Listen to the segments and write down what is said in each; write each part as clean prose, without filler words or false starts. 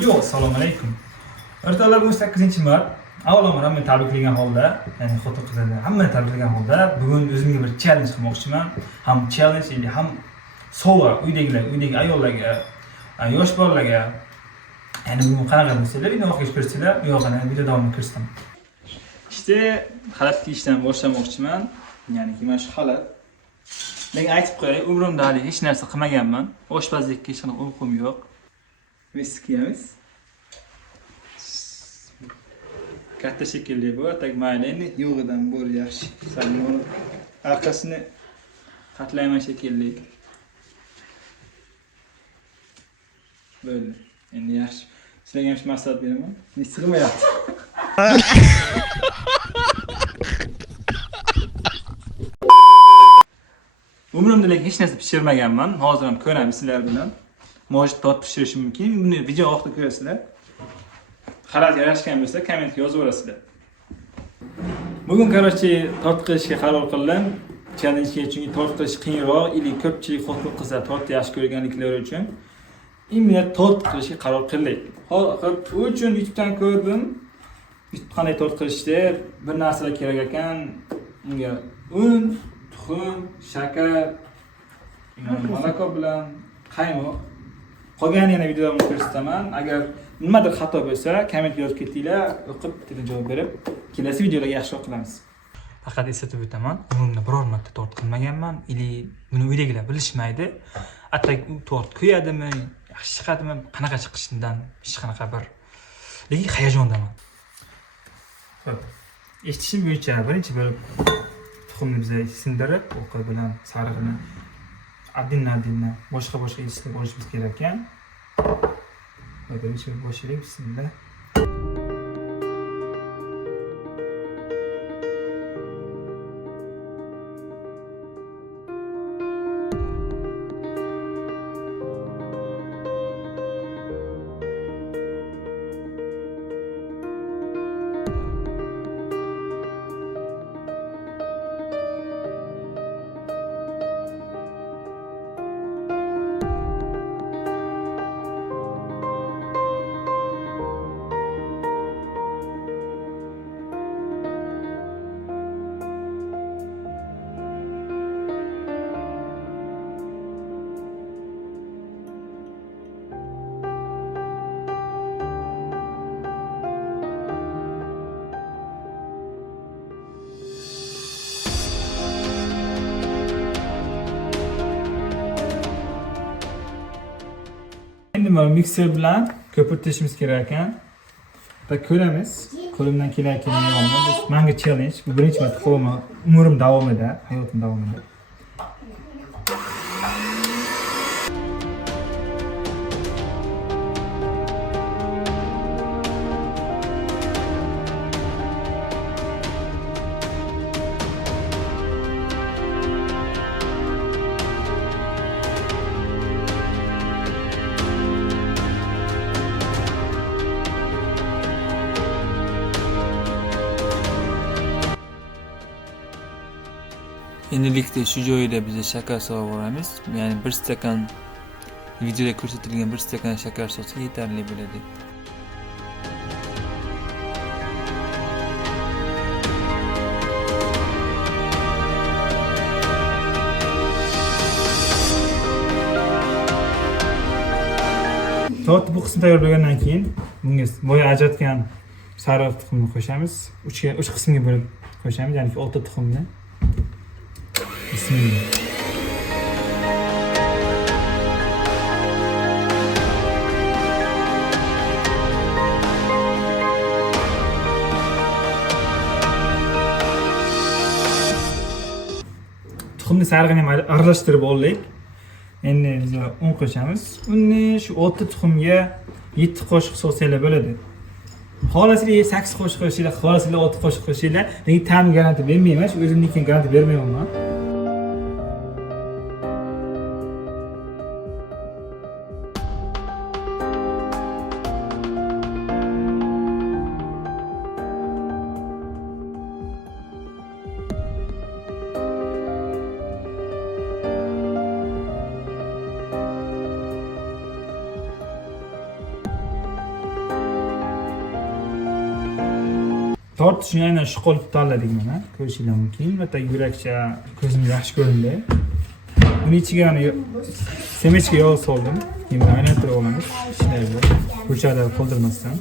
Yo'q, assalomu alaykum. O'rtoqlar, bugun 8-mart. Avvalambor hamma tabriklagan holda, ya'ni xotin-qizlarni hammani tabriklagan holda bugun o'zimga bir challenge qilmoqchiman. Ham challenge, ham sovg'a uydagi ayollarga, yosh bolalarga. Ya'ni bugun qanaqa bo'lsa-da, video oxirigacha ko'rsanglar, bu yoqdan video davomini ko'rsataman. İşte xalat kiyishdan boshlamoqchiman. Ya'ni mana shu xalat. Lekin aytib qo'yay, umrimda hali hech narsa qilmaganman. Oshpazlikka hech qanaqa uyqum yo'q. Biz kiyamiz. Katta shekilli bu, tak mayli, endi yo'g'idan bor yaxshi. Sal buni orqasini qatlayman shekilli. Böyle. Endi yaxshi. Sizlarga ham maslahat beraman. Ne sig'mayapti. Umrimda hech narsa pishirmaganman. Hozir ham ko'ramiz sizlar bilan. Может, tot pishirishim mumkin. Buni video oxirida ko'rasizlar. Xalat yarashgan bo'lsa, kommentga yozib o'rasizlar. Bugun qarochi tot qilishga qaror qildim. Challenge-ga, chunki tot qilish qiyinroq, ili ko'pchilik xotin-qizlar tot yaxshi ko'rganliklari uchun imminent tot qilishga qaror qildik. Hozir u uchun YouTubedan ko'rdim. Qanday tot qilishda bir narsalar kerak ekan. Unga un, tuxum, shakar, moloko bilan qaymoq. Qolgan yana videoda ko'rsataman. Agar nimadir xato bo'lsa, kommentga yozib ketinglar, o'qib bitta javob berib, kelasi videolarga yaxshiroq qilamiz. Faqat eslatib o'taman, umrimda biror marta tort qilmaganman, ili buni uydagilar bilishmaydi. Hatto u tort kuyadimi, yaxshi chiqadimi, qanaqa chiqishidan hech qanaqa bir lekin hayajondaman. Xo'p. Eshitishim bo'yicha birinchi bo'lib tuxumni biz sindirib, o'qi bilan sarig'ini adin-adinni boshqa idishlarga olishimiz kerak ekan. Birinchi boshlaylik, bismillah. Endi mana mikser bilan ko'pirtirishimiz kerak ekan. Bak ko'ramiz. Qo'limdan kelayotganini. Menga challenge. Bu birinchi marta qilaman umrim davomida, hayotim davomida. Endilikda shu joyida biz shakar solib o'ramiz. Ya'ni 1 stakan videoda ko'rsatilgan 1 stakan shakar solsa yetarli bo'ladi. Tot bu qismni tayyorlagandan keyin bunga boya ajratgan sariq tuxumni qo'shamiz. 3 qismga bo'lib qo'shamiz, ya'ni 6 tuxumni. Bismillah. Tuxumni sarig'ini ham aralashtirib oldik. Endi biz un qo'shamiz. Unni shu 6 tuxumga 7 qoshiq solsanglar bo'ladi. Xohlasanglar 8 qoshiq qo'shinglar, xohlasanglar 6 qoshiq qo'shinglar. Lekin ta'm garanti bermayman, shu o'zimnikiga garanti bermayman. Tortishni aynan shu qolib tanladik mana. Ko'rishingiz mumkin. Va tag yurakcha ko'zimga yaxshi ko'rindi. Buni ichiga semechka yog' soldim. Endi aylantirib olamiz. Ishlaydi. Ko'chada qoldirmasdan.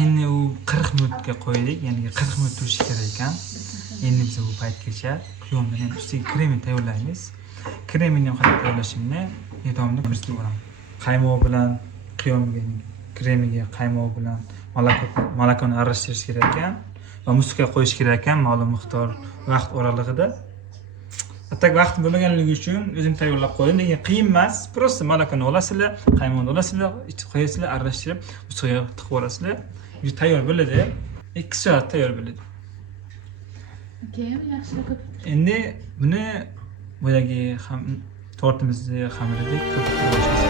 Endi u 40 minutga qo'ydik, ya'ni 40 minut turishi kerak ekan. Endi biz bu paytgacha quyondan ham ustiga kremni tayyorlaymiz. Kremni ham qanday tayyorlashimni davomida ko'rsatib boraman. Qaymoq bilan quyonga, kremiga qaymoq bilan molakoni aralashtirish kerak ekan va muzga qo'yish kerak ekan ma'lum miqdor vaqt oralig'ida. Atak vaqt bo'lmaganligi uchun o'zim tayyorlab qo'ydim. Lekin qiyin emas. Prosta molakoni olasizlar, qaymoqni olasizlar, ichiga qo'yasizlar, aralashtirib, ustiga tiqib yuborasizlar. Bu tayyor bo'ladi. 2 soat tayyor bo'ladi. Keyin yaxshilab Endi buni boyagi tortimizni xamiridek ko'pirtirib olamiz.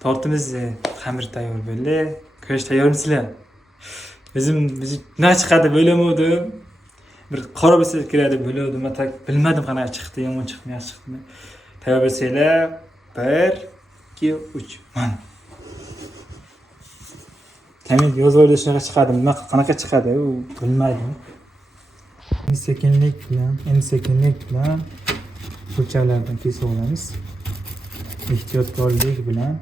Tortimiz xamir tayyor bo'ldi. Ko'rish tayyormisizlar? Biz nima chiqadi bo'lmadim. Bir qora bo'lsa kiradi bo'ldim. Men bilmadim qanaqa chiqdi, yomon chiqdimi, yaxshi chiqdimi. Tayyor bo'lsanglar 1 2 3 mana. Kamid yozuvda shunaqa chiqadi. Nima qanaqa chiqadi u bilmaydim. Sekinlik bilan burchaklardan kesib olamiz. Ehtiyotkorlik bilan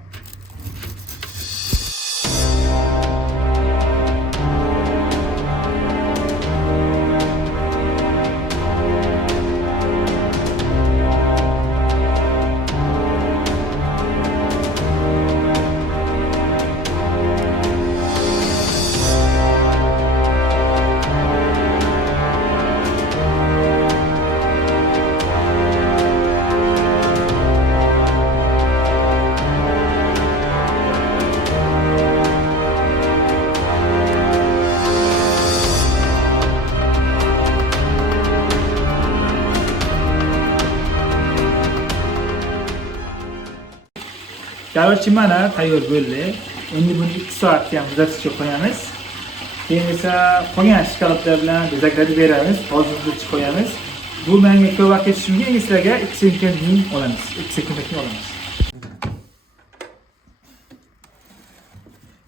Короче, mana tayyor bo'ldi. Endi buni 2 soatga muzlatishga qo'yamiz. Keyin esa qolgan shokoladlar bilan bezaklarni beramiz. Hozircha qo'yamiz. Bu menga ko'p vaqt ketishi mumkin. Endi sizlarga 2 sekunddan keyin olamiz. 2 sekunddan keyin olamiz.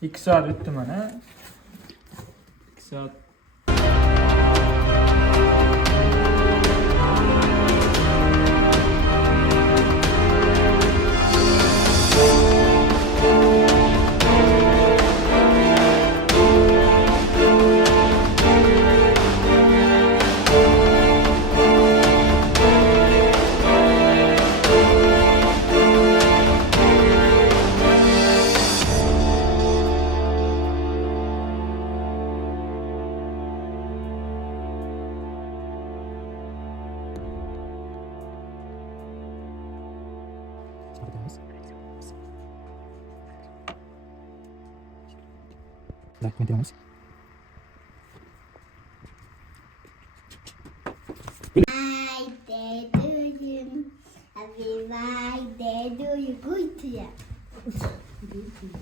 2 soat o'tdi mana. 2 soat Dokumentimiz.